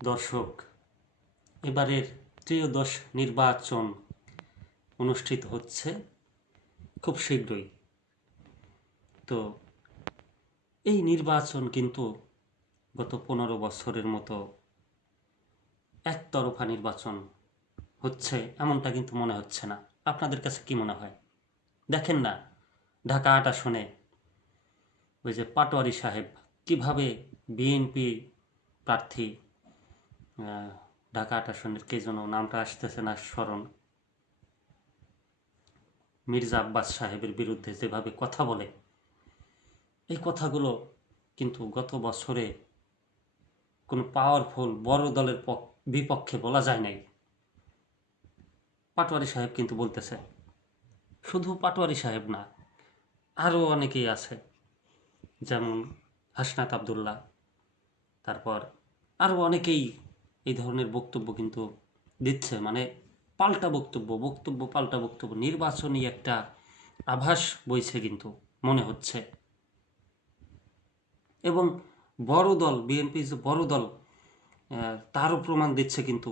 দর্শক, এবারের ত্রয়োদশ নির্বাচন অনুষ্ঠিত হচ্ছে খুব শীঘ্রই। তো এই নির্বাচন কিন্তু গত 15 বছরের মতো একতরফা নির্বাচন হচ্ছে এমনটা কিন্তু মনে হচ্ছে না। আপনাদের কাছে কি মনে হয়? দেখেন না, ঢাকা 8 আসনে ওই যে পাটোয়ারি সাহেব কিভাবে বিএনপি প্রার্থী, ঢাকা 8 আসনের কে যেন নামটা আসতেছে না স্মরণ, মির্জা আব্বাস সাহেবের বিরুদ্ধে যেভাবে কথা বলে, এই কথাগুলো কিন্তু গত বছরে কোনো পাওয়ারফুল বড় দলের বিপক্ষে বলা যায় নাই। পাটোয়ারি সাহেব কিন্তু বলতেছে, শুধু পাটোয়ারি সাহেব না, আরও অনেকেই আছে, যেমন হাসনাত আবদুল্লাহ, তারপর আরও অনেকেই এই ধরনের বক্তব্য কিন্তু দিচ্ছে। মানে পাল্টা বক্তব্য পাল্টা বক্তব্য, নির্বাচনী একটা আভাস বইছে কিন্তু মনে হচ্ছে। এবং বড় দল বিএনপি যে বড় দল, তারও প্রমাণ দিচ্ছে কিন্তু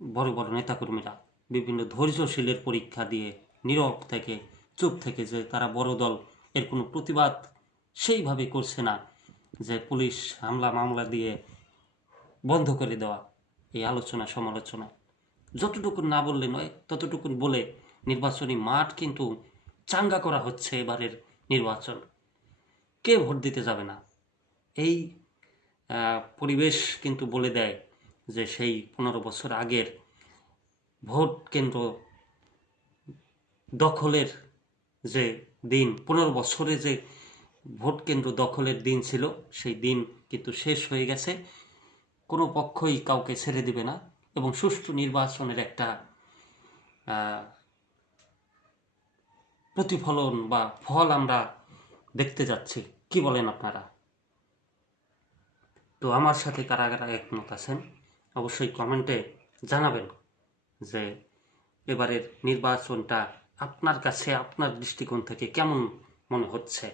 বড় বড় নেতাকর্মীরা বিভিন্ন ধৈর্যশীলের পরীক্ষা দিয়ে নীরব থেকে, চুপ থেকে, যে তারা বড় দল এর কোনো প্রতিবাদ সেইভাবে করছে না যে পুলিশ হামলা মামলা দিয়ে বন্ধ করে দেওয়া। এই আলোচনা সমালোচনা যতটুকু না বললে নয়, ততটুকু বলে নির্বাচনী মাঠ কিন্তু চাঙ্গা করা হচ্ছে। এবারের নির্বাচন কে ভোট দিতে যাবে না, এই পরিবেশ কিন্তু বলে দেয় যে সেই 15 বছর আগের ভোট কেন্দ্র দখলের যে দিন, 15 বছরে যে ভোট কেন্দ্র দখলের দিন ছিল, সেই দিন কিন্তু শেষ হয়ে গেছে। কোনো পক্ষই কাউকে ছেড়ে দিবে না এবং সুষ্ঠু নির্বাচনের একটা প্রতিফলন বা ফল আমরা দেখতে যাচ্ছি। কি বলেন আপনারা? তো আমার সাথে কারা কারা একমত আছেন অবশ্যই কমেন্টে জানাবেন যে এবারের নির্বাচনটা আপনার কাছে, আপনার দৃষ্টিকোণ থেকে কেমন মনে হচ্ছে।